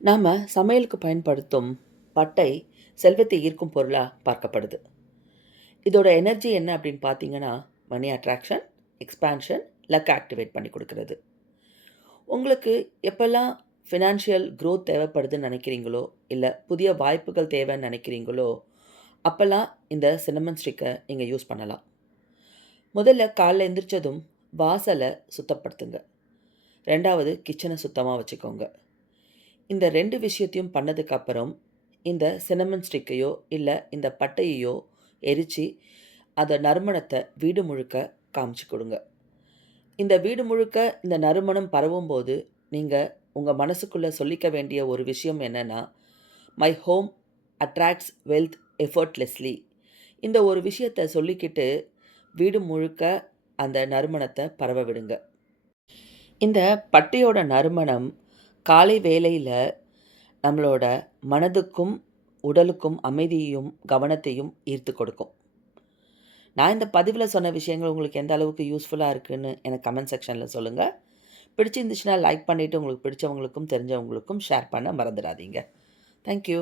நாம சமையலுக்கு பயன்படுத்தும் பட்டை செல்வத்தை ஈர்க்கும் பொருளா பார்க்கப்படுது. இதோட எனர்ஜி என்ன அப்படின்னு பார்த்தீங்கன்னா, money attraction, expansion, luck activate பண்ணி குடுக்குறது. உங்களுக்கு எப்பல்லாம் ஃபினான்ஷியல் குரோத் தேவைப்படுதுன்னு நினைக்கிறீங்களோ, இல்ல புதிய வாய்ப்புகள் தேவைன்னு நினைக்கிறீங்களோ, அப்பல்லாம் இந்த சின்னமன் ஸ்டிக்க நீங்க யூஸ் பண்ணலாம். முதல்ல காலைல எந்திரிச்சதும் வாசல சுத்தப்படுத்துங்க. 2வது கிச்சன சுத்தமா வச்சுக்கோங்க. இந்த 2 விஷயத்தையும் பண்ணதுக்கு அப்புறம், இந்த சின்னமன் ஸ்டிக்கையோ, இல்ல இந்த பட்டையையோ எரிச்சு, அத நறுமணத்த வீடு முழுக்க காமிச்சு குடுங்க. இந்த வீடு முழுக்க இந்த நறுமணம் பரவும்போது, நீங்க உங்க மனசுக்குள்ள சொல்லிக்க வேண்டிய ஒரு விஷயம் என்னன்னா, "மை ஹோம் அட்ராக்ட்ஸ் வெல்த் எஃபோர்ட்லெஸ்லி." இந்த ஒரு விஷயத்த சொல்லிக்கிட்டு, வீடு முழுக்க அந்த நறுமணத்த பரவ விடுங்க. இந்த பட்டையோட நறுமணம் காலை வேளையில நம்மளோட மனதுக்கும், உடலுக்கும் அமைதியையும், கவனத்தையும் ஈர்த்துக் கொடுக்கும். நான் இந்த பதிவுல சொன்ன விஷயங்கள் உங்களுக்கு எந்த அளவுக்கு யூஸ்ஃபுல்லா இருக்குன்னு எனக்கு கமெண்ட் செக்ஷன்ல சொல்லுங்க. பிடிச்சிருந்துச்சுன்னா லைக் பண்ணிட்டு உங்களுக்கு பிடிச்சவங்களுக்கும், தெரிஞ்சவங்களுக்கும் ஷேர் பண்ண மறந்துடாதீங்க. Thank you.